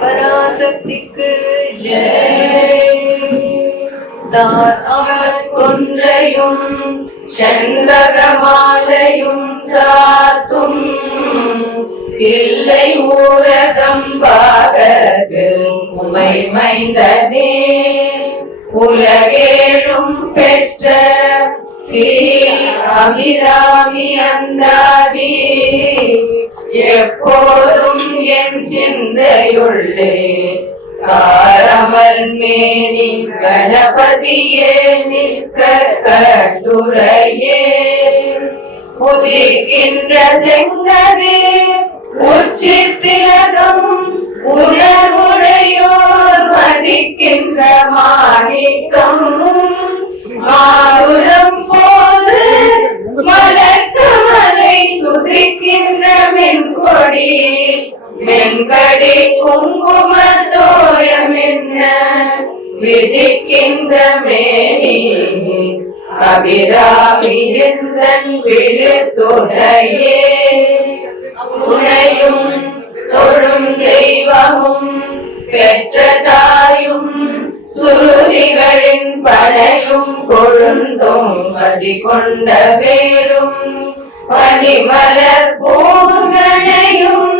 பராசக்திக்கு ஜெய். தார் அமர் கொன்றையும் செண்பக மாலையும் சாத்தும் தில்லை ஊரகம்பாகது உமை மைந்தனே. உலகேழும் பெற்ற ஸ்ரீ அபிராமி அந்தாதி எப்போதும் என் சிந்தையுள்ளே காரமல் மேனி கணபதியே நிற்க கட்டுரையே. உதிக்கின்ற செங்கதி உச்சி திலகம் உணர்வுடையோர் மதிக்கின்ற மாணிக்கம். மாதுளம் போது மலர்கமலை துதிக்கின்ற மென்கொடி. மென்கடி குங்கும தோயம் என்ன விதிக்கின்ற மேனி. அபிராமி எந்தன் விழுத்துணையே. துணையும் தொழும் தெய்வமும் பெற்றதாயும் சுருதிகளின் படையும் கொழுந்தும் மதி கொண்ட வேரும் பனிமலர் பூங்கனையும்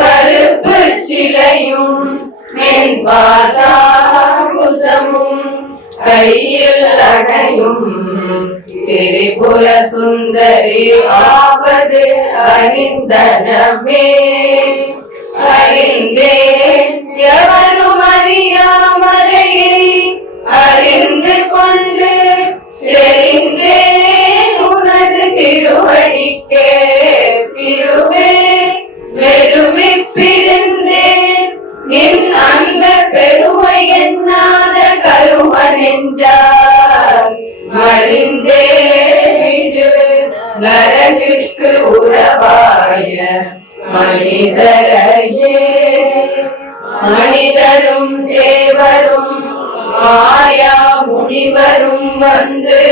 கருப்பு சிலையும் மென்பாசாங்குசமும் கையில் அடையும் திரிபுர சுந்தரி ஆவது அறிந்தனமே. அறிந்தேன் எவரும் அறியாமறையை அறிந்து கொண்டு செறிந்தேன் உனது திருவடிக்கே. திருவே வெறுவி பிரிந்தேன் நின் அன்ப பெருமை எண்ணாத கரும நெஞ்சார். மறிந்தே விடு நரகுக்கு உறவாய மனிதரையே. மனிதரும் தேவரும் மாயா முனிவரும் வந்து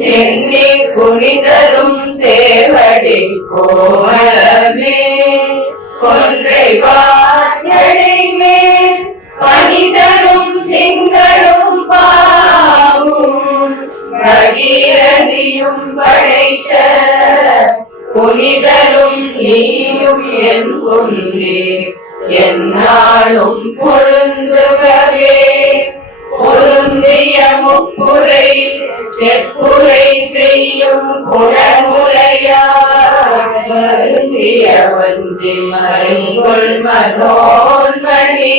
சென்னி குனிதரும் சேவடி கோமளமே. கொன்றை வாசடை மேல் பனிதரும் திங்களும் பாவும் பகீரதியும் படைத்த புனிதரும் நீயும் என் பொன்னே. என்னாலும் பொருந்துகவே பொருந்திய முப்புரை செப்புரை செய்யும் குணமுலையார். வருந்திய வஞ்சி மறைகொள் மனோன்மணி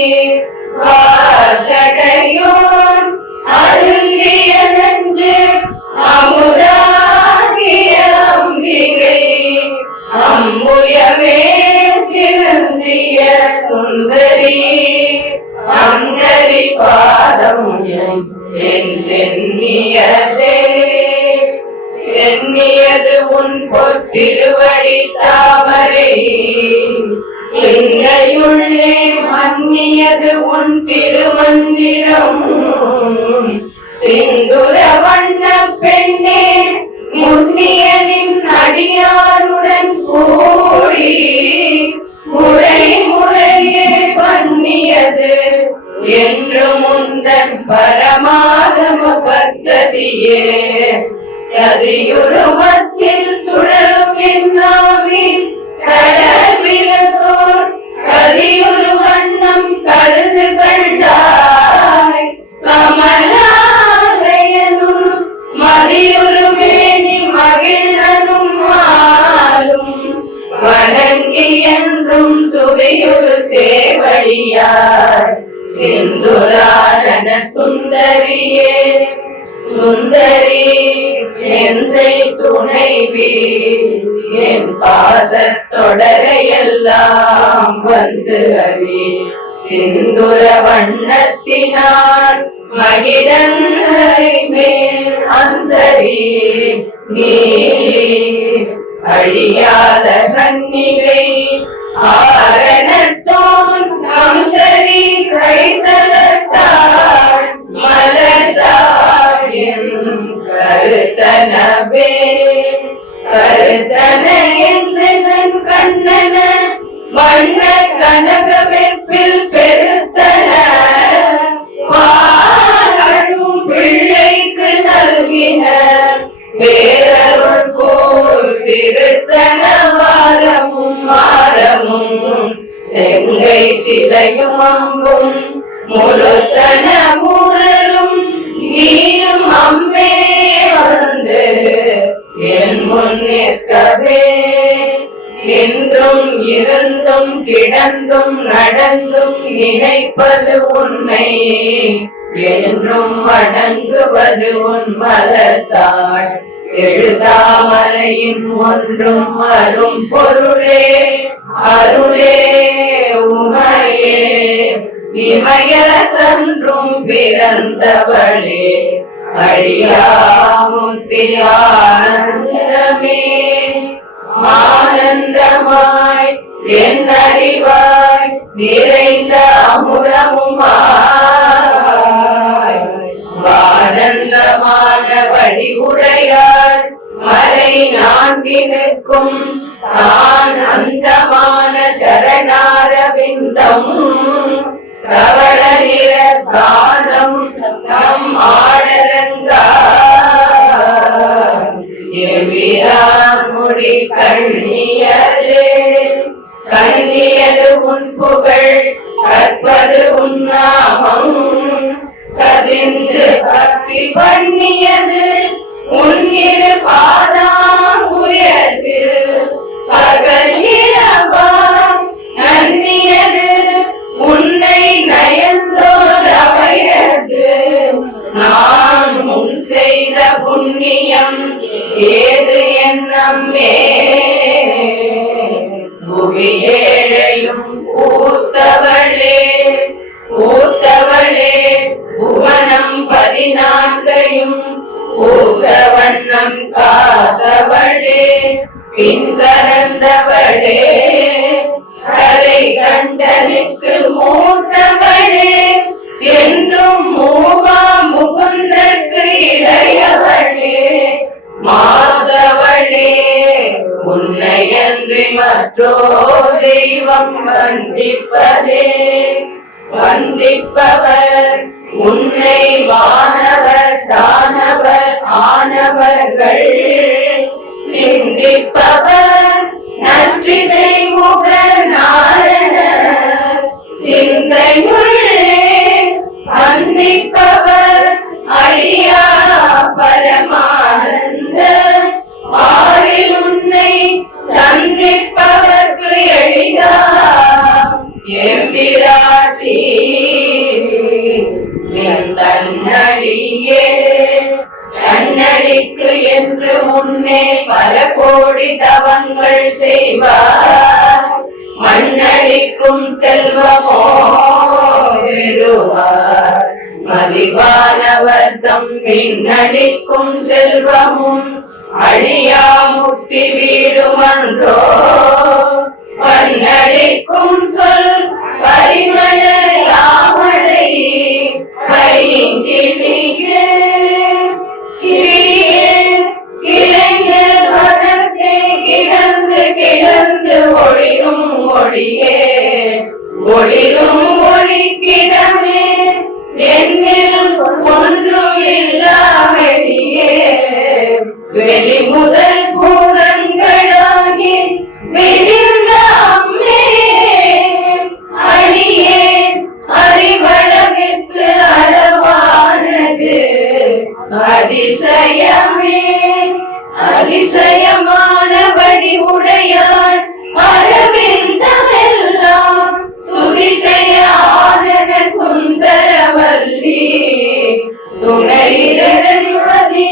வாசடையோன் அருந்திய நெஞ்சு அமுதாகிய அம்பிகை. அம்முயமே திருந்திய சுந்தரி அந்தரி பாதம் என் சென்னியதே. சென்னியது உன் பொற்திருவடி தாமரை. சிந்தையுள்ளே மன்னியது உன் திருமந்திரம். சிந்துர வண்ண பெண்ணே முன்னிய நின் அடியாருடன் கூடி முறை முறையே பண்ணியது என்று முந்தன் பரமாகம பத்ததியே. கதியுருமத்தில் சுழலும் என்னாவின் கடற்பிலதோர் கதியுரு வண்ணம் கருது கண்டாய். கமலாலயனும் மதியுரு வேணி மகிழனும் மாலும் வணங்கி என்றும் துதியுரு சேவடியார். சிந்துராரண சுந்தரியே சுந்தரி எந்தை துணைவி. என் பாசத்தொடரையெல்லாம் வந்து அறி. சிந்துர வண்ணத்தினார் மகிழன்றை மேல் அந்தரி. நீலி அழியாத கன்னிகை ஆரணத்தோன் அந்தரி கைத்தலத்தாள் மலர்த்தாள் என் கருத்தனவே. கருத்தன எந்தன் கண்ணன வண்ண கனக வெற்பே விலையும் அம்பும் முருத்தன மூரலும் நீயும் அம்மே வந்து என் முன் நிற்கவே நின்றும் இருந்தும் கிடந்தும் நடந்தும் நினைப்பது உன்னை என்றும் வணங்குவது உன் மலத்தாள் எழுதாமறையின் ஒன்றும் அரும் பொருளே அருளே உமையே இமயத்தன்றும் பிறந்தவளே அழியாமுத்தி ஆனந்தமே ஆனந்தமாய் என் அறிவாய் நிறைந்த அமுதமுமாய் ஆனந்தமான வடிவுடையாள் மறை நான்கினுக்கும் தான் அந்தமான சரணாரவிந்தம் தவள நிற காலம் நம் ஆடரங்கா எவ்விராமுடி கண்ணியது கண்ணியது உன் புகழ் கற்பது உன் நாமம் கசிந்து பக்தி பண்ணியது உன் இரு பாதாங்குயர்வில் பகல் இரவாம் நன்னியது உன்னை நயந்தோர் அவையது நான் முன் செய்த புண்ணியம் ஏது என்னம்மே புவியேழையும் பூத்தவளே பூத்தவளே புவனம் 14 பூத்த வண்ணம் காத்தவளே பின்கரந்தவளே கரை கண்டனுக்கு மூத்தவளே என்றும் மூவா முகுந்தற்கு இளையவளே மாதவளே உன்னையன்றி மற்றோ தெய்வம் வந்திப்பதே வந்திப்பவர் உன்னை வானவர் தானவர் ஆனவர்கள் சிந்திப்பவர் நற்றிசை முக நாரணர் சிந்தையுள்ளே வந்திப்பவர் அழியா பரமானந்த ஆறில் உன்னை சந்திப்பவர்க்கு எளிதா எம்பிராட்டி தன்னடியே தன்னடிக்கு என்று முன்னே பல கோடி தவங்கள் செய்வார் மண்ணடிக்கும் செல்வமோ பெறுவார் மதிவானவர் தம் பின்னடிக்கும் செல்வமும் அழியா முக்தி வீடுமன்றோ பன்னடிக்கும் சொல் பரிமள யாமடை பைங்கிளியே இளைஞர் மனத்தை கிடந்து கிடந்து ஒளிரும் ஒளியே ஒளிரும் ஒளிக்கிடமே என்னில் ஒன்று இல்லா வெளியே வெளி முதல் பூதங்களாகி விரிந்த அம்மே அணியே அறிவழகுக்கு அளவானது அதிசயமே அதிசயமானபடி உடையாள் அரவிந்தமெல்லாம் துதிசய ஆனன சுந்தரவல்லி துணையிரதிபதி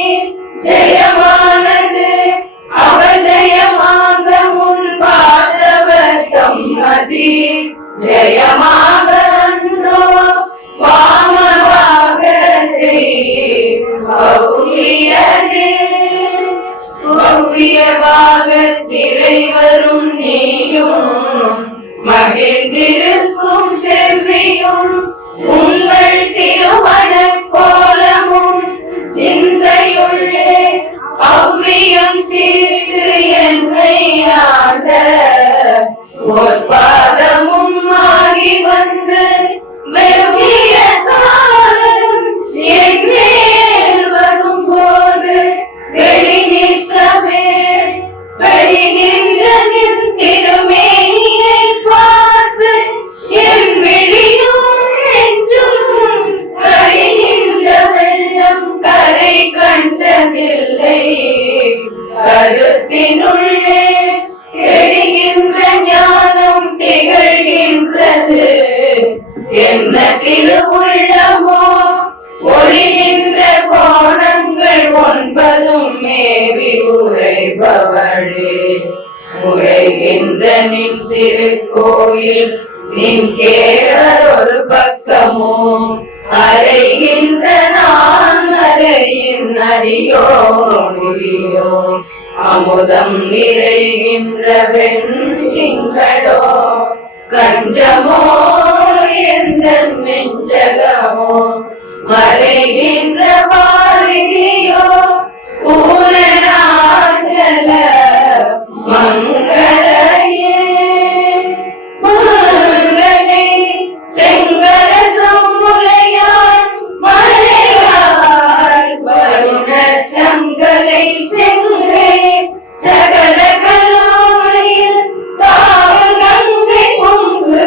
ஜெயமானது அவஜயமாக முன் பார்த்தவர் தம்மதி ஜெயமாக அன்றோ வாமவாக பௌவியவாக நிறைவரும் நீயும் மகிழ்ந்திருக்கும் செவ்வியும் உங்கள் திருமண கோலமும் சிந்தையுள்ளே அவ்வியம் தீர்த்து என்னை ஆண்ட பாதமும் ஆகி வந்து வெவ்விய காலம் என் மேல் வரும்போது வெளி நிற்கவே வெளிகின்ற நின் திருமேனியை பார்த்து என் என்ன திருவுள்ளமோ ஒளி நின்ற கோணங்கள் 9 மேவி உரைபவளே. உரைகின்ற நின் திருக்கோயில் நின் கேளர் ஒரு பக்கமோ அறைகின்ற நான் அறையின் அடியோ முடியோ. அமுதம் நிறைகின்ற வெண்திங்களோ கஞ்சமோ எந்த நெஞ்சகமோ மறைகின்ற வாரிதியோ பூரணாச்சல மங்களயே. மங்களே செங்கல சம்முலையாள் மலையாள் வருண சங்கலை செங்கை சகல கலாமையில் தாவு கங்கை பொங்கு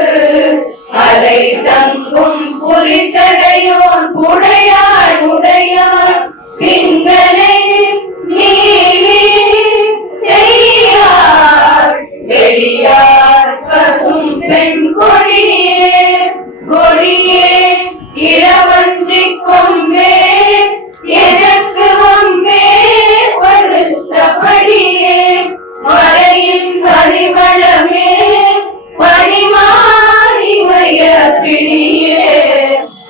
அலை தங்கும் புரிசடையோன் புடையாள் உடையாள் பிங்களை நீலி செய்யாள் வெளியாள் பசும் பெண் கொடியே. கொடியே இளவஞ்சி கொம்பே எனக்கு வம்பே படுத்தபடியே. மலையின் பரிமளமே பரிமாறிமய பிடியே.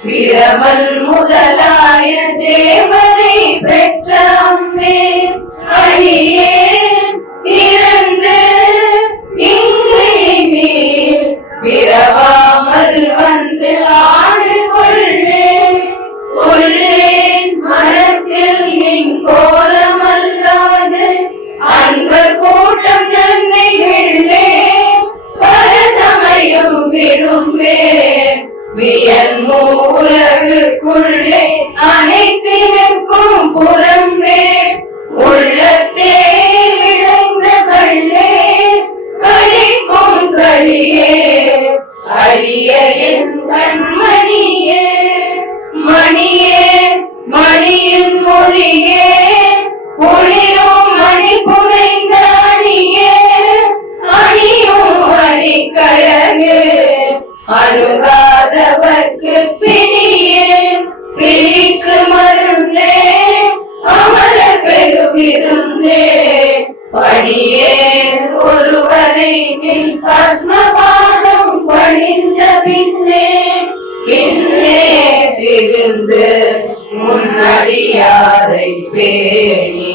பிரமன் முதலாய தேவனை பெற்ற அம்மே அடியே இறந்து இங்கு இனி பிறவாமல் வந்து ஆடு கொள்ளே. கொள்ளேன் மனத்தில் நின் கோலமல்லாது அன்பர் கூட்டம் தன்னை வெள்ளே. பரசமயம் விரும்பேன் வியன்மூ உலகுக்குள்ளே அனைத்தினுக்கும் புறம்பே. உள்ளத்தே விளைந்த கள்ளே கழிக்கும் களியே அழிய என் கண்மணியே. மணியே மணியின் மொழியே ஒளிரும் மணி புனைந்த அணியே. அணியும் அணிக்கழகு அணுகாதவர்க்கு பிணியே. பிணிக்கு மருந்தே அமர பெருவிருந்தே. பணியே ஒருவரை நின் பத்மபாதம் பணிந்த பின்னே. பின்னே திருந்து முன்னடியாரை பேணி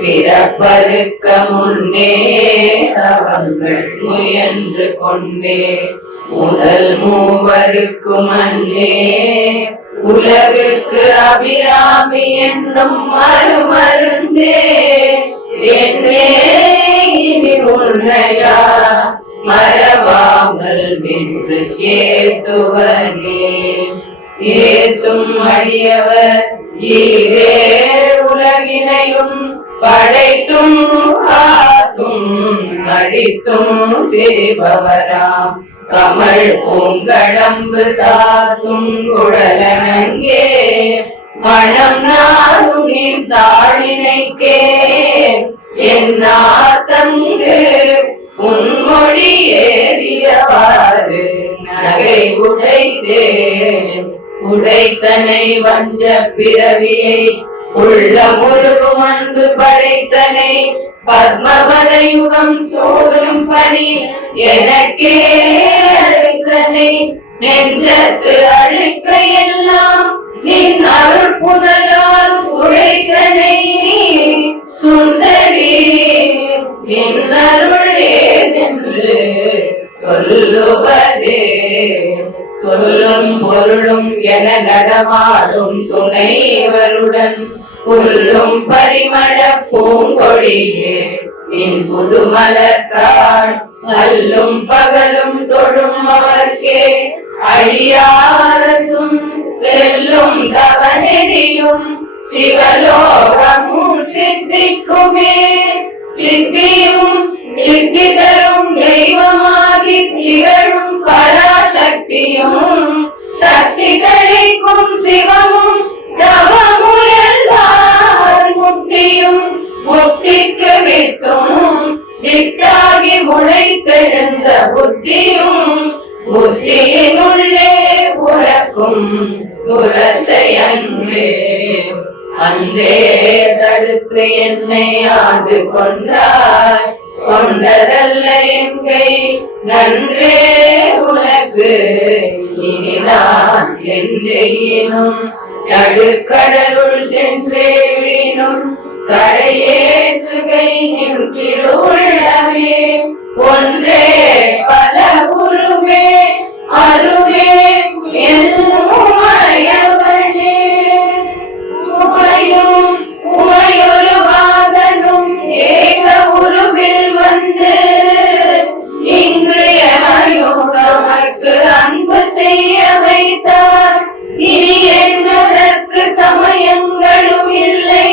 பிறப்பருக்க முன்னே அவங்கள் முயன்று கொண்டே. முதல் மூவருக்கு மன்னே உலகுக்கு அபிராமி என்னும் மறுமருந்தே. என்னே இனி உன்னையா மறவாமல் நின்று ஏத்துவனே. ஏத்தும் அடியவர் ஈரேழ் உலகினையும் படைத்தும் காத்தும் அழித்தும் திரிபவராம். கமல் பூங்கடம்பு சாத்தும் குழலனங்கே மனம் நாடும் நின் தாழினைக்கே. என்னாத்தங்கு உன்மொழி ஏறியவாறு நகை உடைத்தேன். உடைத்தனை வஞ்ச பிறவியை உள்ள முருகும் அன்பு படைத்தனை. பத்மபத யுகம் சோறும் பணி எனக்கே அழைத்தனை. நெஞ்சத்து அழுக்க எல்லாம் நின் அருள் புனலால் உழைத்தனை. சுந்தரி நின் அருள் ஏதென்று சொல்லுவதே. சொல்லும் பொருளும் என நடமாடும் துணைவருடன் புல்லும் பரிமள பூங்கொடியே. நின் புதுமலத்தாள் அல்லும் பகலும் தொழும் அவர்க்கே. அழியாரசும் செல்லும் தவநெறியும் சிவலோகமும் சித்திக்குமே. சித்தியும் சித்தி தரும் தெய்வமாகி திகழும் பராசக்தியும் சக்தி தழைக்கும் சிவமும் தவமுயல்வார் முக்தியும். முக்திக்கு வித்தும் வித்தாகி முளைத்தெழுந்த புத்தியும் புத்தியினுள்ளே துறக்கும் புறத்தை அன்பே அன்றே தடுத்து என்னை ஆண்டு கொண்டாய் கொண்டதல்ல என்கை நன்றே உனக்கு இனி நான் என் செய்யினும் நடுக்கடலுள் சென்றே வீணும் கரையேற்றுகை நின் திருவுள்ளமே ஒன்றே பல உருவே அருவே உமையவளே உமையும் உமையொரு வாகனும் ஏக உருவில் வந்து இங்கு எமையும் நமக்கு அன்பு செய்ய வைத்தார் இனி என்பதற்கு சமயங்களும் இல்லை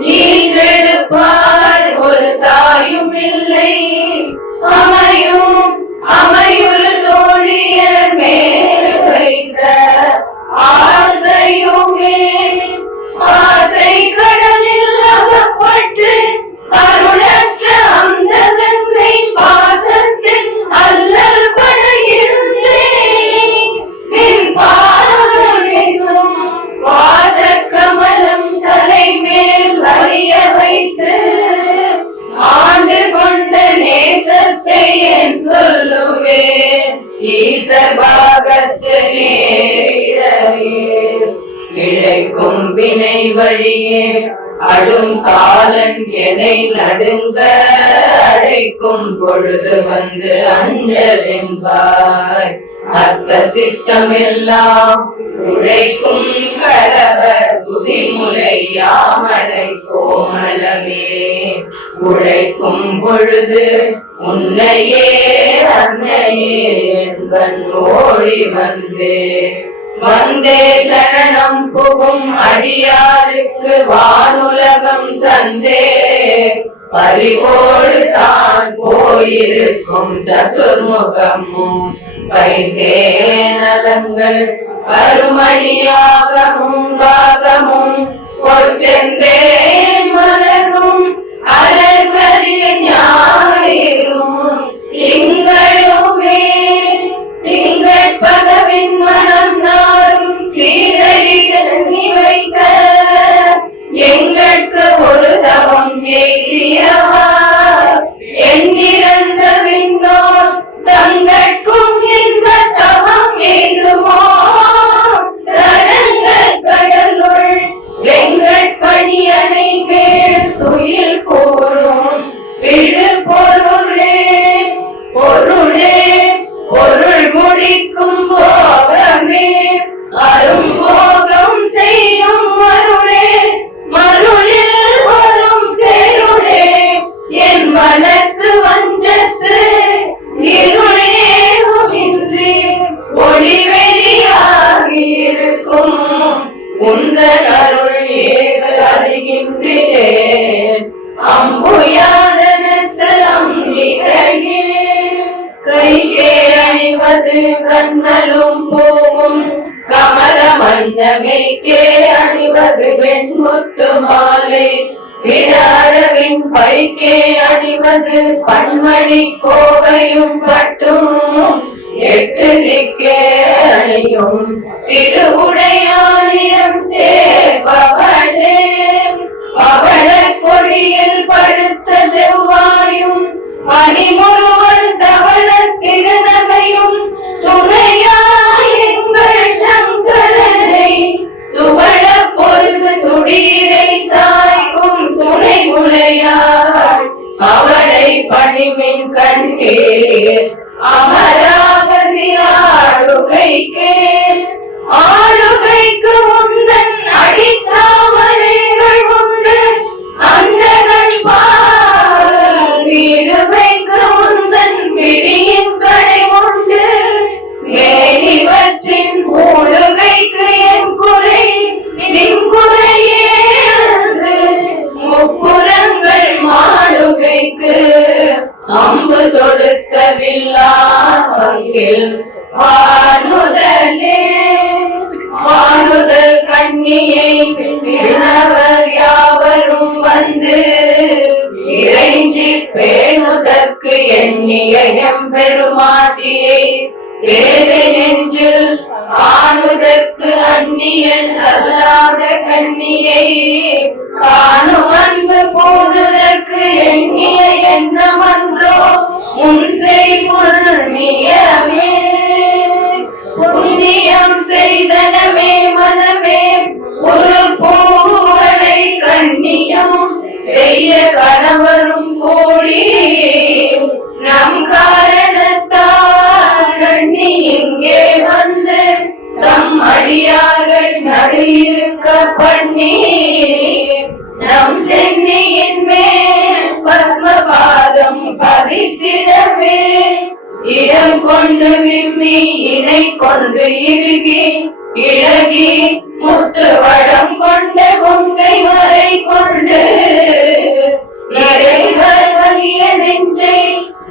நீண்டெடுப்பார் ஒரு தாயும் இல்லை அமையும் அமையுறு தோழியர் மேல் வைத்த ஆசையுமே ஆசை கடலில் அகப்பட்டு அருளற்ற அந்த கங்கை பாசத்தில் அல்லல் பட இருந்தேனே நின் பாதம் என்னும் வாசக்கமலம் தலைமேல் வலிய வைத்து ஆண்டு கொண்ட நேசத்தை என் சொல்லுவேன் ஈசர் பாகத்திலே இழைக்கும் வினை வழியே அடும் காலன் என்னை நடுங்க அழைக்கும் பொழுது வந்து அஞ்சல் என்பாய் அர்த்த சித்தமெல்லாம் உழைக்கும் கடவர் குதிமுலை யாமலை கோமலமே உழைக்கும் பொழுது உன்னையே அன்னையே என்பன் ஓடி வந்தே சரணம் புகும் அடியாருக்கு வானுலகம் தந்தே பறிவோடு தான் போயிருக்கும் சதுர்முகமும் வைத்தே நலங்கள் பருமணியாகமும் பாகமும் ஒரு செந்தே மலரும் அலர்வரின் ஞாயிறும் திங்களுமே திங்கள் பகவின் மனம் நாரும் சீரடி சென்றி வைக்க எங்களுக்கு ஒரு தவம் எய்தியவா எண்ணிறந்த விண்ணோர் தங்கட்கும் இந்த தவம் எய்துமோ தரங்க கடலுள் வெங்கட் பணியனை மேல் துயில் கூறும் விழு பொருளே பொருளே பொருள் முடிக்கும் போகமே அரும் போகம் செய்யும் மருளே மருளில் வரும் தெருளே என் மனத்து வஞ்சத்து இருளேகுமின்றி ஒளிவெளியாகி இருக்கும் உந்தன் அருள் ஏது அறிகின்றேன் அம்புயாதனத்தில் அம்பிகையே கையே அணிவது கண்ணலும் பூவும் கமல மந்தமைக்கே அணிவது வெண்முத்து மாலை விடாரவின் பைக்கே அணிவது பன்மணி கோவையும் பட்டும் எட்டு திக்கே அணியும் திருவுடையானிடம் சேர்பவளே அவள கொடியில் படுத்த செவ்வாயும் மணிமுருவன் தவள திருநகையும் துணையாய் எங்கள் சங்கரனை துவள பொழுது துடியடை சாய்க்கும் துணை முலையாள் அவளை பணிமின் கண்டீர் அமராவதி ஆளுகைக்கே ஆளுகைக்கு முந்தன் அடித்தாமரைகள் உண்டு அந்தகன் வீடுகைக்கு முந்தன் விடியின் கடை உண்டு மேலிவற்றின் மூடுகைக்கு என் குறை நின் குறையே அன்று முப்புறங்கள் மாடுகைக்கு அம்பு தொடுத்த வில்லார் பங்கில் வானுதலே வானுதல் கண்ணியை பின்னவர் யாவரும் வந்து இறைஞ்சி பேணுதற்கு எண்ணிய எம்பெருமாட்டியை வேதை நெஞ்சில் காணுதற்கு அந்நியன் அல்லாத கண்ணியை காணும் அன்பு போடுதற்கு எண்ணிய எண்ணமன்றோ முன்செய் புண்ணியமே புண்ணியம் செய்தனமே மனமே ஒரு பூவனை கண்ணியம் செய்ய கணவரும் கூடி நம் காரணத்தால் கண்ணி இங்கே வந்து தம் அடியார்கள் நடு இருக்க பண்ணி நம் சென்னியின் மேல் பத்மபாதம் பதித்திடவே இடம் கொண்டு விம்மி இணை கொண்டு இறுகி இழகி முத்து வடம் கொண்ட கொங்கை மலை கொண்டு இறைவர் வலிய நெஞ்சை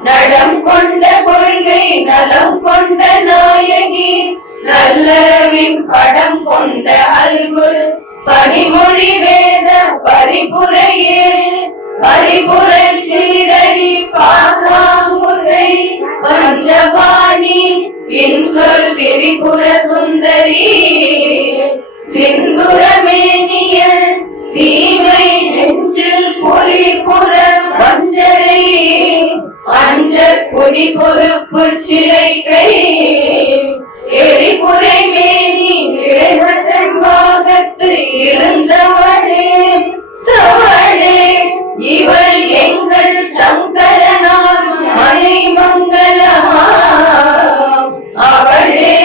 நடம் கொண்ட கொள்கை நலம் கொண்ட நாயகி நல்லறவின் படம் கொண்ட அல்பு பனிமொழி வேத பரிபுரையே பரிபுரை சீரடி பாசாங்குசை பஞ்சபாணி இன்சொல் திரிபுர சுந்தரி சிந்துரமேனியள் தீமை நெஞ்சில் பொறிபுற வஞ்சரை அஞ்ச குடி பொறுப்பு சிலை கை எரிபுரை மேனி இழைவ செம்பாகத்து இருந்தவளே தவளே இவள் எங்கள் சங்கரனார் மனை மங்களமா அவளே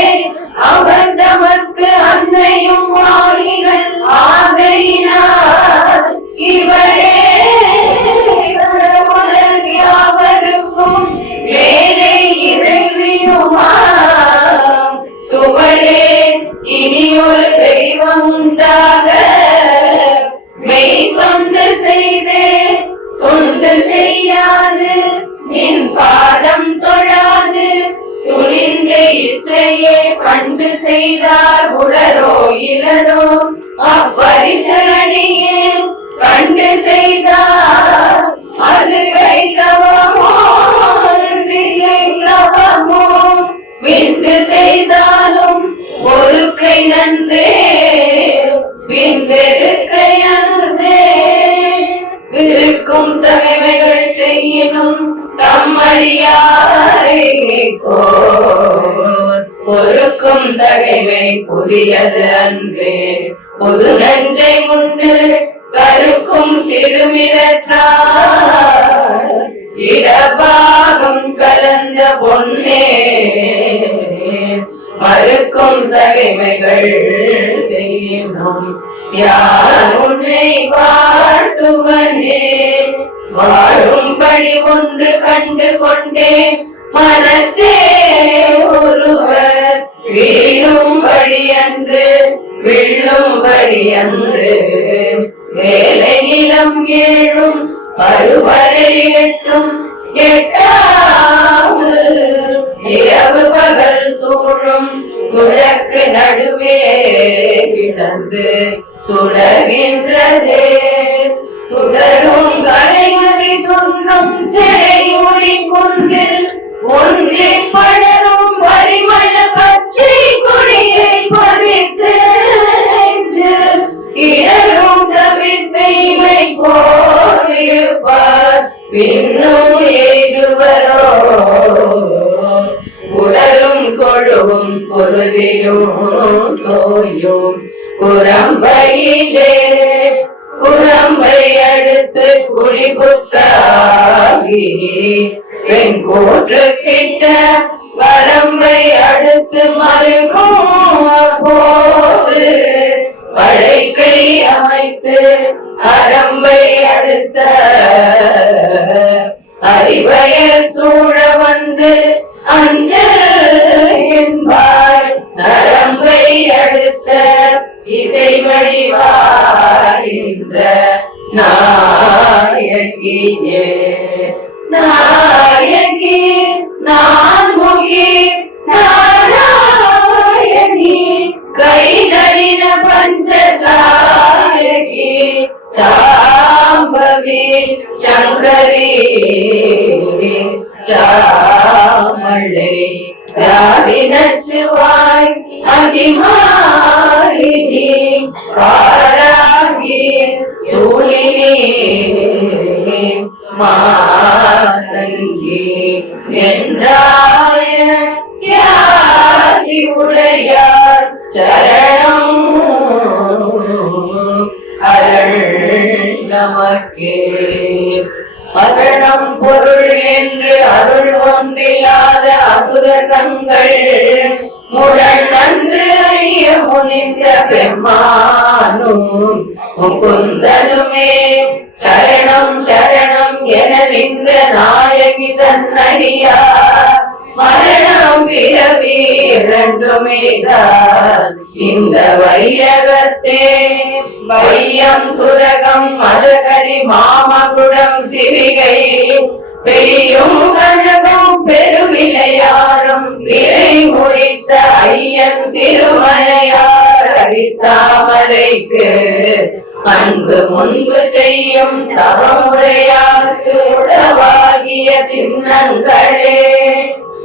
அவர் தமக்கு அன்னையும் ஆயினள் ஆகையினார் இவளே யாவருக்கும் மேலே இறைவியுமா துவளே இனி ஒரு தெய்வம் உண்டாக மெய் தொண்டு செய்தே தொண்டு செய்யாது நின் பாதம் தொழாது துணிந்த இச்சையே பண்டு செய்தார் உளரோ இளரோ அப்பரிசடியே கண்டு செய்தார் அது கைத்தவமோ செய்தவமோ விண்டு செய்தாலும் ஒரு கை நன்றே விண்வெறுக்கை அன்றே விருக்கும் தகைமைகள் செய்யணும் தம்மடியாரை பொறுக்கும் தகைமை புதியது அன்றே புது நஞ்சை உண்டு கருக்கும் திருமிடற்றார் இடபாகம் கலந்த பொன்னே மறுக்கும் தகைமைகள் செய்யணும் யார் உன்னை வாழ்த்துவனே வாழும்படி ஒன்று கண்டு கொண்டேன் மனத்தே ஒருவர் வீழும்படி அன்று விழும்படி அன்று வேலை நிலம் ஏழும் பருவரை எட்டும் எட்டாமல் இரவு பகல் சூழும் சுழக்கு நடுவே கிடந்து சுடகின்றதே சுடரும் கலைமதி துண்ணும் செடை ஒளி குன்றில் ஒன்றி படரும் பரிமள பச்சை கொடியை பதித்து இடரும் தவிர்த்தைமை போதிருப்பார் பின்னும் எய்துவரோ உடலும் கொழுவும் குருதியும் தோயும் குரம்பையிலே குரம்பை அடுத்து குளிபுக்காகி பெண் கூற்று கிட்ட வரம்பை அடுத்து மறுகும் போது படைக்கை அமைத்து அரம்பை அடுத்த அறிவய சூழ வந்து அஞ்சல் என்பார் நரம்பை அடுத்த இசை வடிவாகின்ற நாயகியே நாயகி நான்முகி நாராயணி கைநளின பஞ்சசாயகி சாம்பவி சங்கரி சாமளை ஜாவினச்சுவாய் அதிமாலினி பாராகி சூழினி மாதங்கி என்றாய யாதி உடையார் சரணம் அருள் நமக்கே. மரணம் பொருள் என்று அருள் ஒன்றில்லாத அசுரகங்கள் முரண் நன்று அழிய முனிந்த பெம்மானும் முகுந்தனுமே சரணம் சரணம் என நின்ற நாயகி தன்னடியா மரணம் பிறவி இரண்டுமேதான் இந்த வையகத்தே. வையம் துரகம் மதகரி மாமகுடம் சிவிகை பெரியும் கனகம் பெருவிளையாரும் விரை முடித்த ஐயன் திருமலையார் அடித்தாமரைக்கு அன்பு முன்பு செய்யும் தவமுறையாக்கு உடவாகிய சின்னங்களே.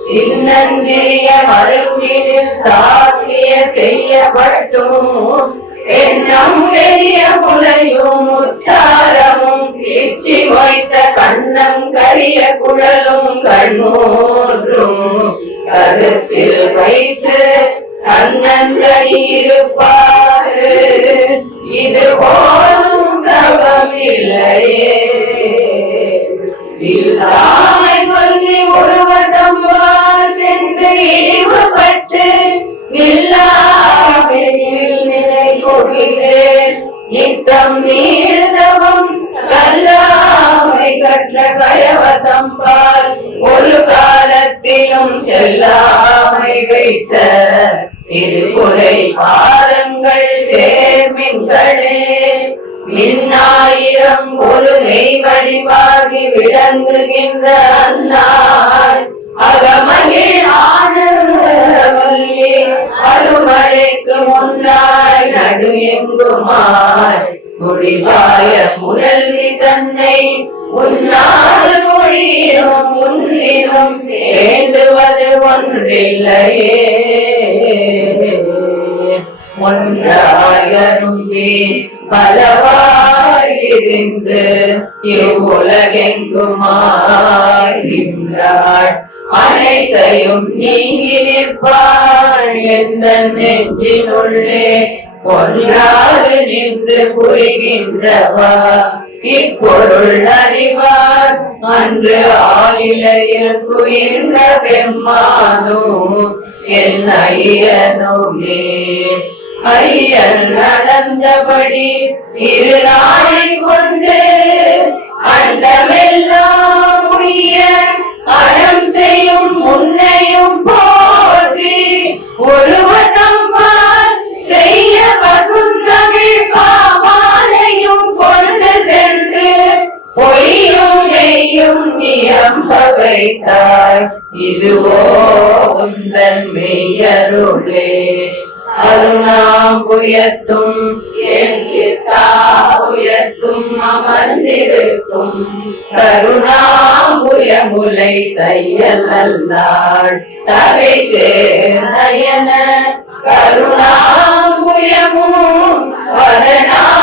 சின்னஞ்சிறிய மருங்கினில் சாத்திய செய்யப்பட்டும் எண்ணம் பெரிய முளையும் முத்தாரமும் இச்சி வைத்த கண்ணம் கரிய குழலும் கண்ணூன்றும் கருத்தில் வைத்து கண்ணஞ்சனிருப்பாரு இது போலும் தவம் இல்லையே. இல்லாமை சொல்லி ஒருவதம்பால் சென்று இழிவுபட்டு இல்லாமையில் நிலை கொள்கிறேன். நித்தம் நீடுதவம் கல்லாமை கற்ற கயவதம்பால் ஒரு காலத்திலும் செல்லாமை வைத்த திருக்குறை பாதங்கள் சேர்மின்களே. இன்னாயிரம் ஒரு நெய் வடிவாகி விளங்குகின்ற அந்நாள் அகமகிழ் ஆனந்தவல்லி அருமழைக்கு முன்னாய் நடு எங்குமாய் முடிவாய முரல்வி தன்னை உன்னாது மொழியும் முன்னிலும் வேண்டுவது ஒன்றில்லையே. ஒன்றாயரும்பி பலவாயிருந்து இவ்வுலகெங்குமாய் அனைத்தையும் நீங்கி நிற்பாள் எந்த நெஞ்சினுள்ளே ஒன்றாது நின்று புரிகின்றவா இப்பொருள் அறிவார் அன்று ஆளிலையில் குயின்ற பெம்மானோ என் ஐயனுமே. ஐயன் நடந்தபடி இரு நாளை கொண்டு அண்டமெல்லாம் உய்ய அறம் செய்யும் முன்னையும் போற்றி ஒருவதம் செய்ய பசுந்தமிழ் பாமாலையும் கொண்டு சென்று பொய்யும் மெய்யும் நியம்ப வைத்தாய் இதுவோ உந்தன் மெய்யருளே. அருணாம்புயத்தும் என் சித்தாபுயத்தும் அமர்ந்திருக்கும் கருணாம்புயமுலை தையல் நல்லாள் தகை சேர்ந்தயன கருணாம்புயமும்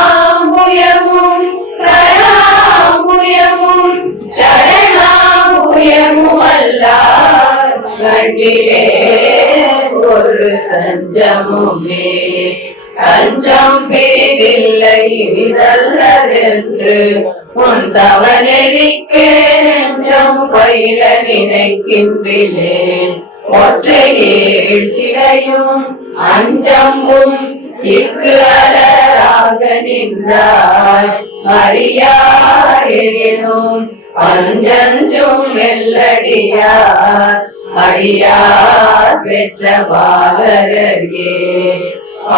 வதனாம்புயமும் கராம்புயமும் சரணாம்புயமும் அல்லார் கண்டிலே ஒரு தஞ்சமுமே. தஞ்சம் பிரிதில்லை இதல்லதென்று உன் தவநெறிக்கே நெஞ்சம் பயில நினைக்கின்றேன். ஒற்றையேழ் சிலையும் அஞ்சம்பும் இக்கு அலராக நின்றாய் அடியாரேனும் அஞ்சஞ்சும் வெள்ளடியார் அடியார் பெற்ற பாலரே.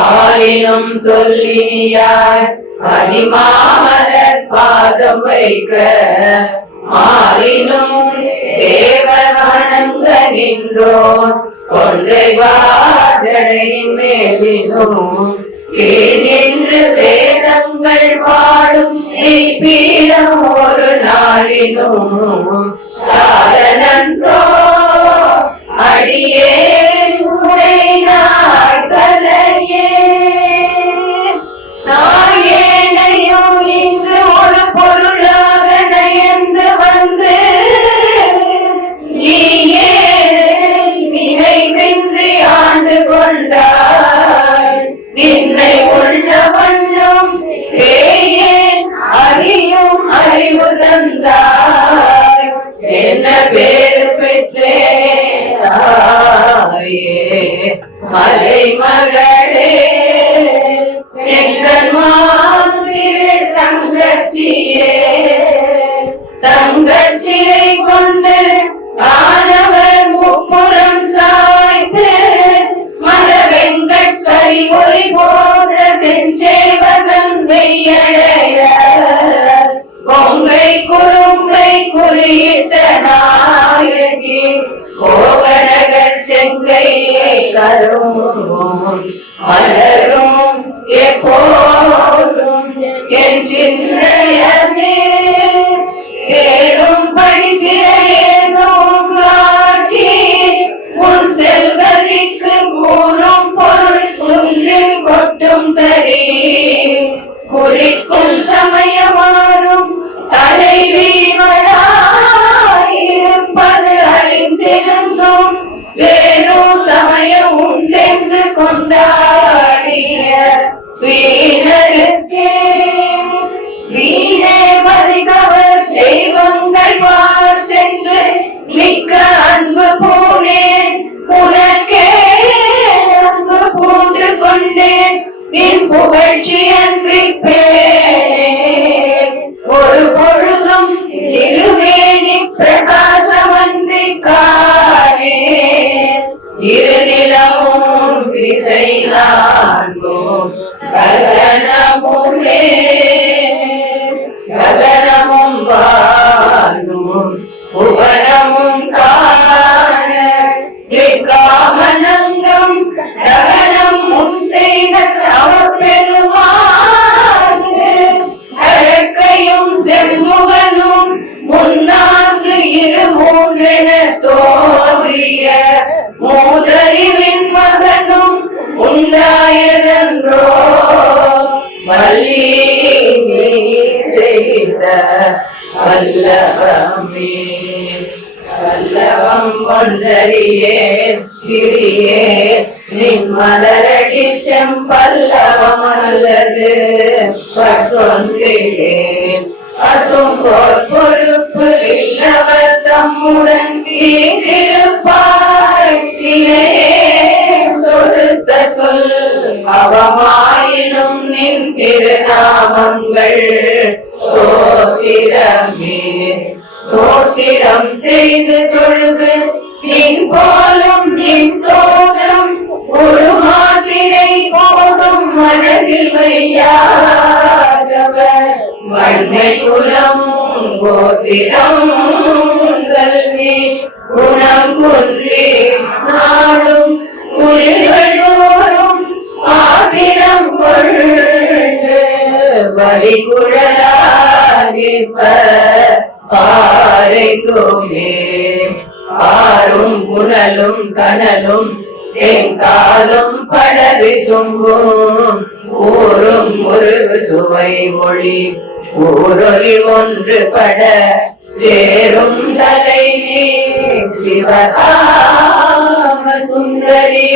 ஆளினும் சொல்லினியாய் அடிமாமலர் பாதம் வைக்க மாறினும் தேவர் வணங்க நின்றோர் கொன்றை வாஜடையின் மேலினும் கீழின்று வேதங்கள் பாடும் பீடம் ஒரு நாளினும் சால நன்றோ அடியே உடை நாட்களையே நாயேனையும் இங்கு ஒரு பொருளாக நயந்து வந்து நீயே நினைவின்றி ஆண்டு கொண்டாய் நின்னை உள்ள வண்ணம் பேயேன் அறியும் அறிவு தந்தாய் என்ன பேரு பெற்றேயே மலை மகளே செங்கன் மாந்திரு தங்கச்சியே தங்கச்சியை கொண்டு ஆனவர் முப்புறம் சாய்த்து மத வெங்கட்கரி ஒளி போன்ற செஞ்சேவகன் வெய்யடைய கொங்கை குறும்பை குறியிட்ட நாயகி கோவநகர் செங்கையை கரும் மலரும் எப்போதும் என் சிந்தையதே தேடும் படி சிலையேதும் காட்டி உன் செல்வதிக்கு கூறும் பொருள் குன்றில் கொட்டும் தரி குறிக்கும் சமயமாறும் தலைவீவளாயிருப்பது அறிந்திருந்தும் வேறும் சமயம் உண்டென்று கொண்டாடிய வீணருக்கே வீணே மதிகவர் தெய்வங்கள் பார் சென்று மிக்க அன்பு பூனேன் உனக்கே அன்பு பூண்டு கொண்டேன் நின் புகழ்ச்சி அன்றி பேணேன் ஒரு பொழுதும் திருமேனி பிரகாசமன்றி காணேன் இருநிலமும் திசை நான்கும் ககனமுமே ககனமும் வானும் புவனமும் காண காமனங்கம் தகனம் முன் செய்த அவப்பெருமாறு அழக்கையும் செம்முகனும் முன்னாங்கு இரு மூன்றென தோன்றிய மூதறிவின் மகனும் உண்டாயதென்றோ வள்ளி செய்த வல்லவமே வல்லவம் ஒன்றறியே சிறியே நின் மலரடி செம்பல்லவம் அல்லது பற்றொன்றிலேன் பசும் பொறுப்பு இல்லவர் தம்முடன் இருப்பாயிலே தொடுத்த சொல் அவமாயினும் நின் திருநாமங்கள் தோத்திரமே தோத்திரம் செய்து தொழுது நின் போலும் நின் தோற்றம் ஒரு மாத்திரை போதும் மனதில் வையாதவர் வன்மை குலம் கோத்திரம் கல்வி குணம் குன்றி நாடும் குளிர்களோரும் ஆதிரம் கொண்டு வழிகுழலாகிப்ப பாறைக்குமே ஆறும் புனலும் கனலும் எங்காலும் படவி சும்பும் ஊரும் முருகு சுவை மொழி ஊரொலி ஒன்று பட சேரும் தலைவி சிவகாம சுந்தரி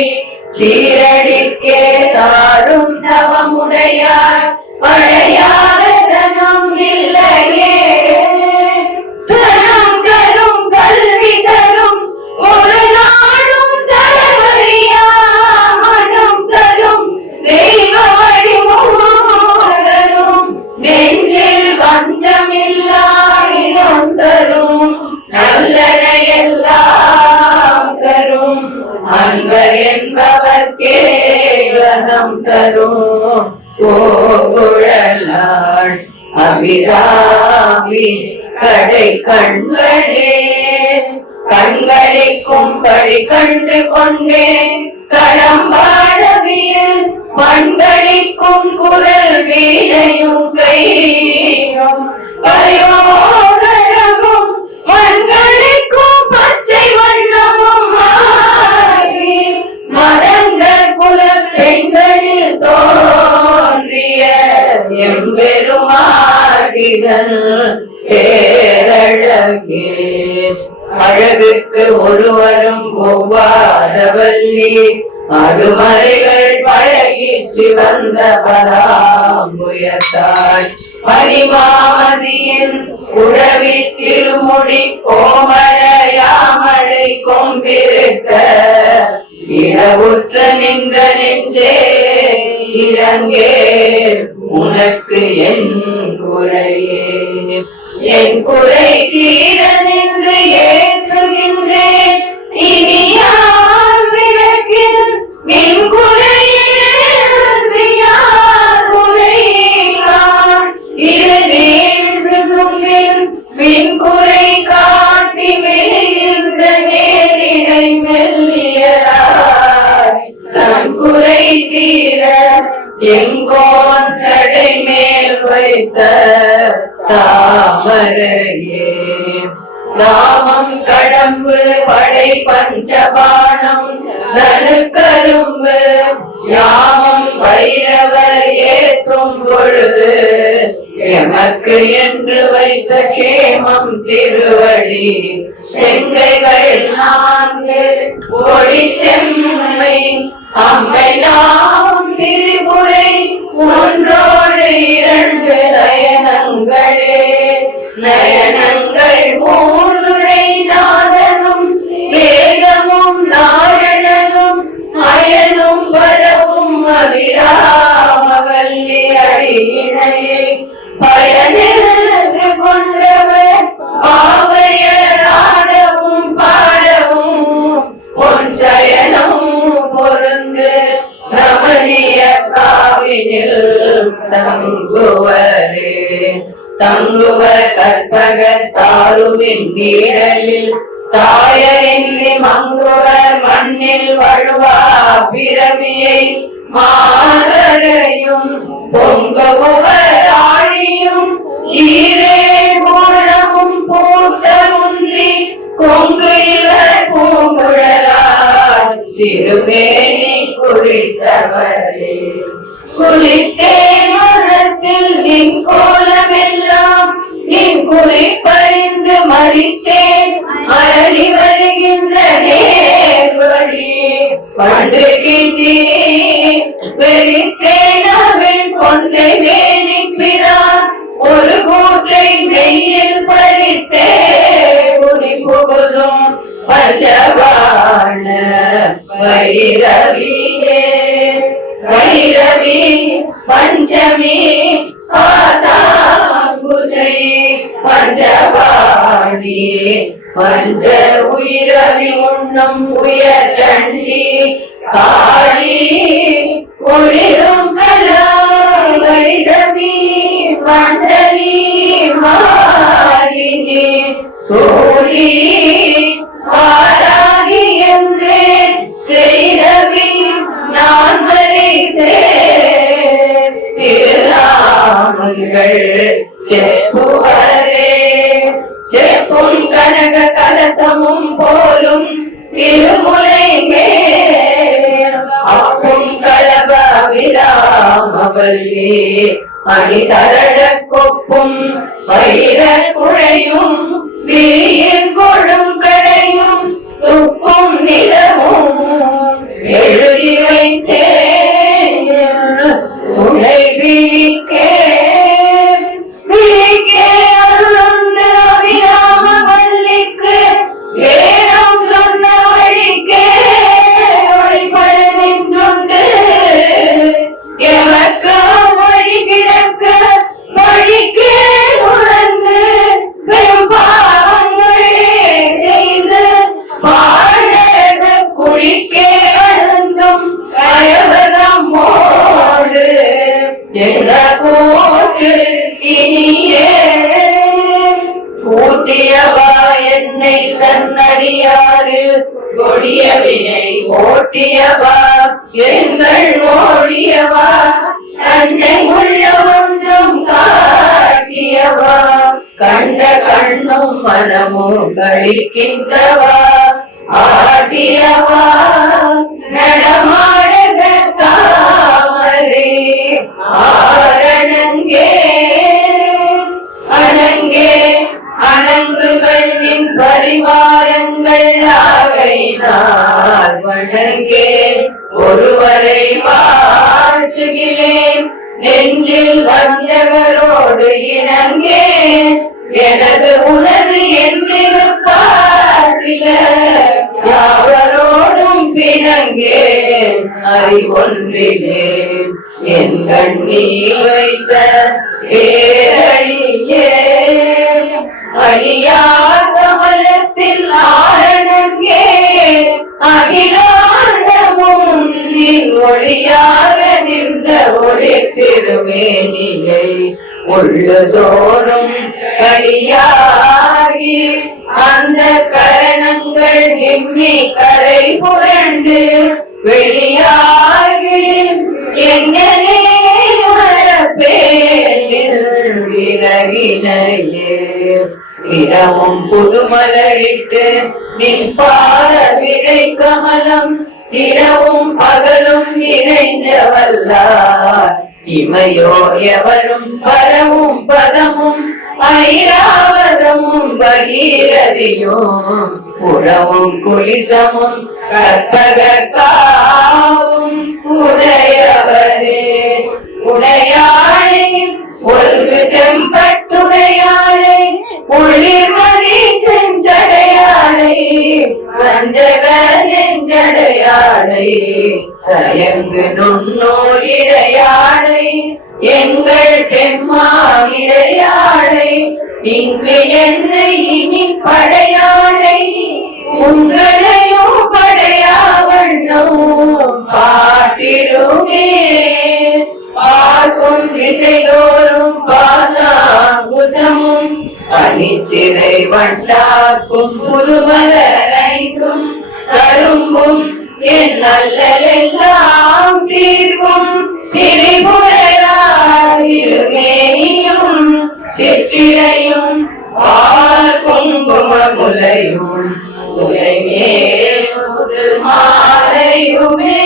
சீரடிக்கே சாரும் தவமுடையார் பழையாத தனம் இல்லையே தனம் தரும் கல்வி தரும் ஒரு நாளும் தரவறியா மனம் தரும் தெய்வ வடிவம் நெஞ்சில் வஞ்சமில்லா இடம் தரும் நல்லன எல்லாம் தரும் அன்பர் என்பவர்க்கே கனம் தரும் கோகுழலாள் அபிராமி கடை கண்களே கண்களிக்கும்படி கண்டு கொண்டேன் கடம்பாடவியல் மண்களிக்கும் குரல் வீணையும் கையும் பயோதரமும் மண்களிக்கும் பச்சை வண்ணமும் எங்களில் தோன்றிய எம்பெருமாடிதன் பேரழகே அழகுக்கு ஒருவரும் ஒவ்வாதவல்லி அருமறைகள் பழகி சிவந்த பராம்புயத்தாள் பனிமாமதியின் உழவி திருமுடி கோமலையாமலை கொம்பிருக்க இடவுற்ற நின்ற நெஞ்சே இறங்கே உனக்கு என் குறையே என் குறை தீர நின்று ஏற்றுகின்றேன் இனி யார் விளக்கின் நின் குறையே அன்றி யார் குறைகான் பின் குறை காட்டி மெலிகின்ற நேரிடை மெல்லியலாய் தன் குறை தீர எங்கோன் சடை மேல் வைத்த தாமரையே நாமம் கடம்பு படை பஞ்சபாணம் நலுக்கரும்பு யாமம் வைரவர் ஏற்றும் பொழுது எமக்கு என்று வைத்த சேமம் திருவடி செங்கைகள் 4 ஒளி செம்மை அம்மை நாம் திரிபுரை ஒன்றோடு 2 நயனங்களே நயனங்கள் 3 நாதனும் வேகமும் நாரணனும் அயனும் வரவும் அபிராமவல்லி அடியினையை பயனென்று கொண்டவர் பாவையராடவும் பாடவும் பொன் சயனம் பொருந்து ரமணிய காவினில் தங்குவரே தங்குவர் கற்பக தாருவின் நீடலில் தாயரின்றி மங்குவர் மண்ணில் வழுவா பிறவியை மாலரையும் பொங்குவர் ஆழியும் ஈரேழ் மூலமும் பூத்த முந்தி கொங்கு இவர் பூங்குழலார் திருவேணி குளித்தவரே குளித்தேன் மனத்தில் நின் கோலமெல்லாம் நின் குறிப்பறிந்து மறித்தேன் மரணி வருகின்ற நேர்வழி பண்டுகின்றேன் வெறித்தேன் அவள் கொன்றை வேணிப்பிறான் ஒரு கூற்றை மெய்யில் பறித்தே குடி புகுதும் பஞ்சபாண வைரவியே வைரவி பஞ்சமி ஆசாங்குசை பஞ்சபாணி பஞ்ச உயிரவி உண்ணும் உயர் சண்டி காளி ஒளிரும் கலா வைரவி மண்டலி மாலினி சோழி வாராகி என்றே செய்ரவி நான் வரை திருநாமங்கள் செப்புவரே செப்பும் கனக கலசமும் போலும் திருமுலை மேல் அப்பும் கலப விராமவல்லி அணிதரட கொப்பும் வைர குழையும் விழியின் கொழும் கடையும் துப்பும் நிலமும் எழுதி வைத்தேன் துணை விழிக்கே விழிக்கே அருளந்த அபிராமவல்லிக்கு வேதம் சொன்ன வழிக்கே ஒளிபட நின்றுண்டு எமக்கு வழி கிடக்க வழிக்கே உணர்ந்து பெரும் பாவங்களே செய்து வாழக குழிக்கே அழுந்தும் கயவரம் மோடு என்ற கூட்டு இனியே கூட்டியவா என்னை தன்னடியாரில் கொடிய வினை ஓட்டியவா எங்கள் ஓடியவா தன்னை உள்ள ஒன்றும் காட்டியவா கண்ட கண்ணும் மனமும் கழிக்கின்றவா ஆட்டியவா நடமாடுக ஆரணங்கே அணங்கே அணங்குகள் நின் பரிவாரங்கள் ஆகையினால் வணங்கே ஒருவரை வாழ்த்துகிறேன் நெஞ்சில் வஞ்சகரோடு இணங்கே எனது உனது என்றிருப்பார் சிலர் யாவரோடும் பிணங்கே அறிவொன்றிலே என் கண்ணீர் வைத்த பேரழியே அடியார் கமலத்தில் ஆரணங்கே அகிலாண்டமும் நின் ஒளியாக நின்ற ஒளி திருமேனியை உள்ளதோறும் கடியாகி அந்த கரணங்கள் எம்மி கரை புரண்டு வெளியாகிடும் எங்கனே விரகினையே இரவும் புதுமலரிட்டு நிற்பார விரை கமலம் இரவும் பகலும் நிறைந்தவல்லார் இமையோ எவரும் பரவும் பதமும் ஐராவதமும் பகீரதியும் புறவும் குலிசமும் கற்பக காவும் உடையவரே உடையாளை ஒல்கு செம்பட்டுடையாளை உள்ளிர்மதி செஞ்சடையாளை வஞ்சக நெஞ்சடையாளை தயங்கு நுண்ணோடிடையாளை எங்கள் பெம்மாவிடையாளை இங்கு என்னை இனி படையாளை உங்களையும் படையாவண்ணம் பாட்டிருமே பார்க்கும் திசைதோறும் பாசாங்குசமும் பனிச்சிறை வண்டாக்கும் புதுமலரைக்கும் கரும்பும் என் நல்லலெல்லாம் தீர்க்கும் திரிபுரையாடிருமேனியும் சிற்றிடையும் பால் குங்குமமுலையும் துளைமேல் முது மாலையுமே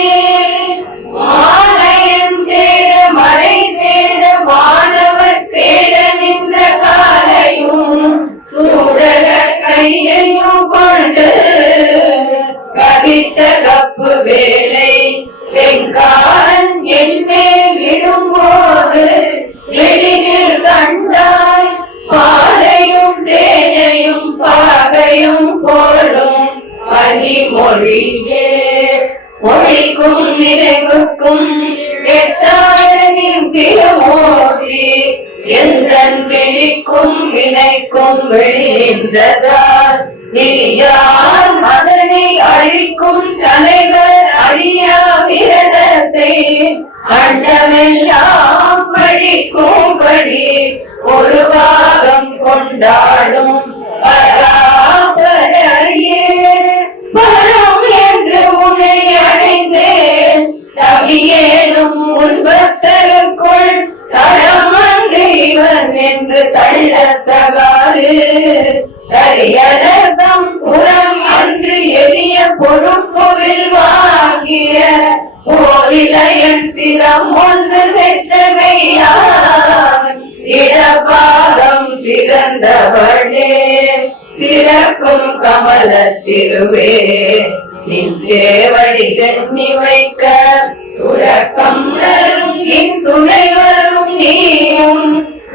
மாலையன் தேட மறை தேட மாணவர் தேட நின்ற காலையும் சூடக கையையும் கொண்டு கவித்த கப்பு வேலை வெங்கான் என் மேல் இடும்போது வெளியில் கண்டாய் பாலையும் தேனையும் பாகையும் போலும் பனிமொழியே மொழிக்கும் நினைவுக்கும் எட்டாளனின் திருமோடி எந்தன் விழிக்கும் வினைக்கும் வெளியின்றதால் நியார் மதனை அழிக்கும் தலைவர் அழியா விரதத்தை அண்டமெல்லாம் பழிக்கும்படி ஒரு பாகம் கொண்டாடும் பராபரையே வரும் என்று உன்னை அடைந்தேன் தமியேனும் உன் பக்தருக்குள் தரம் அன்று இவன் என்று தள்ளத்தகாது தரியலதம் புறம் அன்று எளிய பொறுப்புவில் வாங்கிய ஓரிலையன் சிரம் ஒன்று செற்றகையான் இடபாகம் சிறந்தவளே சிறக்கும் கமல திருவே நின் சேவடி சென்னி வைக்க உறக்கம் தரும் இன் துணை வரும் நீயும்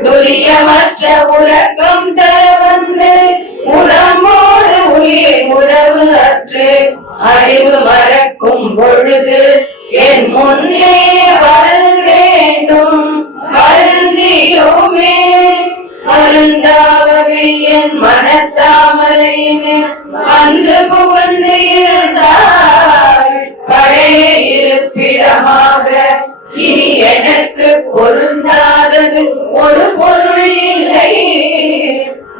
துரியமற்ற உறக்கம் தர வந்து உடம்போடு உயிர் உறவு அற்று அறிவு மறக்கும் பொழுது என் முன்னே வரல் வேண்டும் வருந்தியோமே அருந்தாவகை என் மனத்தாமரையினில் வந்து புகுந்து இருந்தாள் பழைய இருப்பிடமாக இனி எனக்கு பொருந்தாதது ஒரு பொருள் இல்லை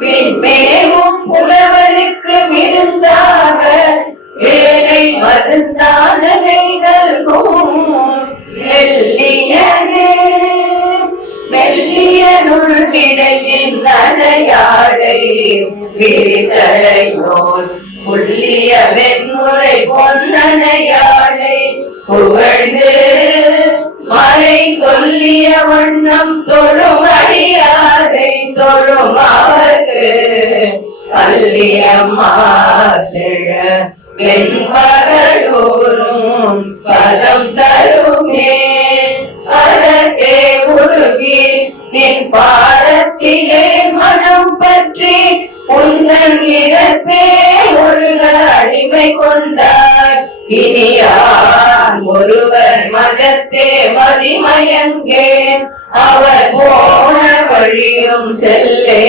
பின்மேவும் புலவருக்கு விருந்தாக வேலை மருந்தானதை நல்கும் மெல்லியனுள் விடையின் நடையாடை விரிசடையோன் புள்ளிய வெண்முறை பொன்னணையாடை புகழ்ந்து மறை சொல்லி துள்ளிய வண்ணம் தொழும் அடியாரை தொழும் அவர்க்கு பள்ளியம்மாத்திழ வெண்பகலூரும் பதம் தருமே. அதற்கே உருகி நின் பாதத்திலே மனம் பற்றி உந்தன் இதத்தே ஒழுக அடிமை கொண்டார். இனியான் ஒருவர் மதத்தே மதிமயங்கேன் அவர் போன வழியும் செல்லே.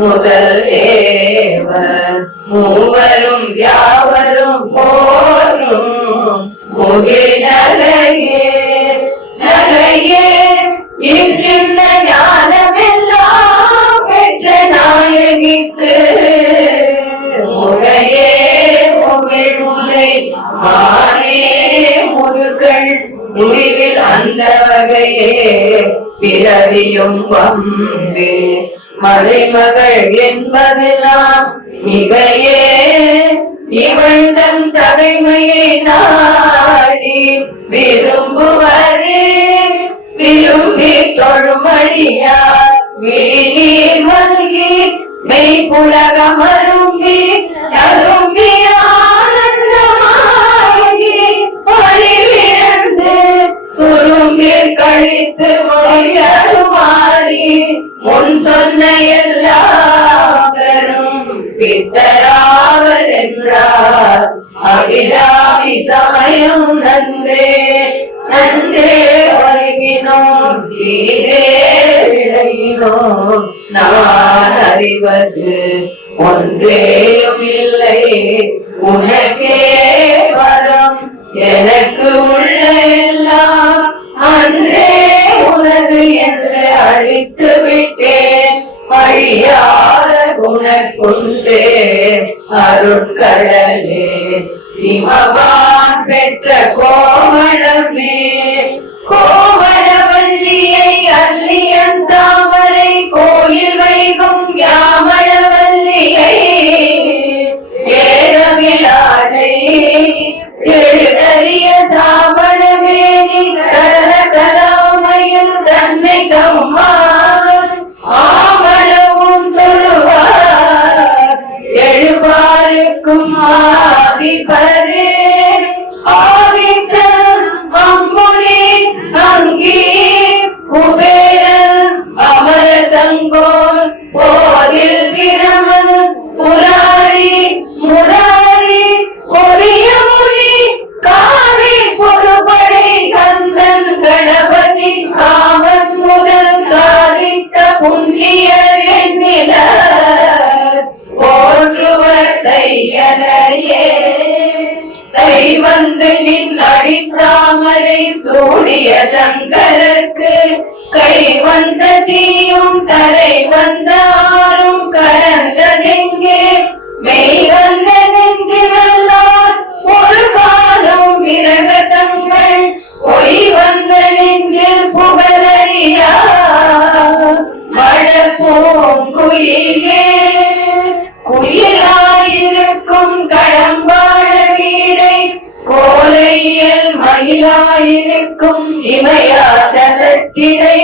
முதல் தேவர் மூவரும் யாவரும் போரும் முகில் நகையே நகையே. இன்றிந்த ஞானமெல்லாம் பெற்ற நாயகிக்கு முகையே முகில் முலை மானே முதுக்கள் முடிவில் அந்த வகையே பிறவியும் வந்து மலைமகள் என்பதெல்லாம் மிகையே. இவள் தன் தலைமையை நாடி விரும்புவரே விரும்பி தொழுமடியார் விழிநீர் மல்கி மெய்ப்புலகம் அரும்பி அரும்பி ஆனந்தமாகி அறிவிழந்து சுரும்பில் கழித்து மொழியடுமாறி முன் சொன்ன எல்லாரும் பித்தராவர் என்றார். அபிராமி சமயம் நன்றே நன்றே வருகினோம் தீரே விளைகினோம். நான் அறிவது ஒன்றேயும் இல்லை உனக்கே வரம் எனக்கு உள்ள எல்லாம் அன்றே உனது என்று அழித்து விட்டேன். வழியாக உனக்குன்றே அருட்கடலே இமவான் பெற்ற கோமளமே. கோமளவல்லியை அல்லியன் தாமரை கோயில் வைகும் யாமளவல்லியை ஏகமிலாடை எழுதறிய சாமணமேனி சரள கலாமையில் தன்னை கம்மான் ஆமளவும் தொழுவார் எழுவாருக்கும் ஆதிபரே. ஆதித்தன் அம்புலி அங்கி குபேரன் அமர தங்கோன் போதில் பிரமன் புராரி முராரி பொரிய முனி காதி பொறுபடை கந்தன் கணபதி காமன் முதல் சாதித்த புண்ணியர் எண்ணிலர் போற்றுவர் தையலையே. தை வந்து நின் அடித்தாமரை சூடிய சங்கரருக்கு கை வந்த தீயும் தலை வந்தாரும் கலந்ததெங்கே. மெய் வந்த நெஞ்சினெல்லாம் ஒரு காலம் விரகதங்கள் பொய் வந்த நெஞ்சில் புகழறியா மழப்பூங்குயிலே. குயிலாயிருக்கும் கடம்பாட வீடை கோலையில் மயிலாயிருக்கும் இமயாச்சலத்திடை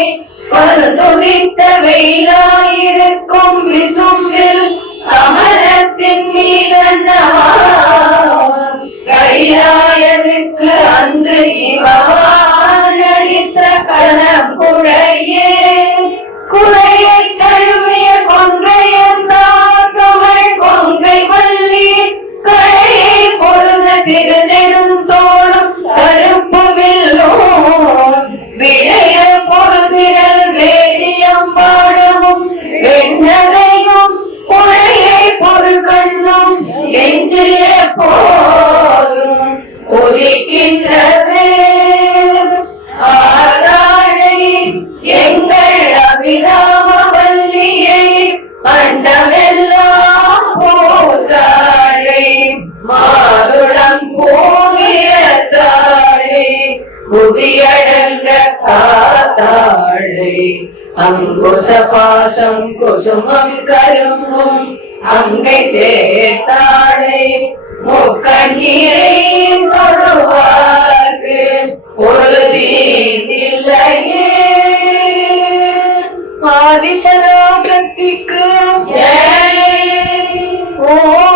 பருதுதித்த வெயிலாயிருக்கும் விசும்பில் கமலத்தின் மீதன்னவா. கைலாயருக்கு அன்று இவவான் அளித்த கணக்குழையே. குழையை தழுவிய கொன்றையந்தார் கமழ் கொங்கை வள்ளி கழையை பொழுத திருநெடுந்தோளும் கருப்பு வில்லோன் விளைய பொழுதிரல் வேதியம்பாடமும் வெண்ணகையும் குழையை பொறு கண்ணும் நெஞ்சில் எப்போதும் ஒலிக்கின்றதே. ஆதாழை எங்கள் அபிராமவல்லியை அண்டமெல்லாம் போதாழை மாதுளம் பூவியத்தாழை புவியடங்க காத்தாழை அங்குச பாசம் குசுமம் கரும்பும் அங்கை சேர்த்தாழை முக்கண்ணீரை தொழுவார்க்கு ஒரு தீண்டில்லையே. ஆதிபராசக்திக்கு ஜெய். ஓம்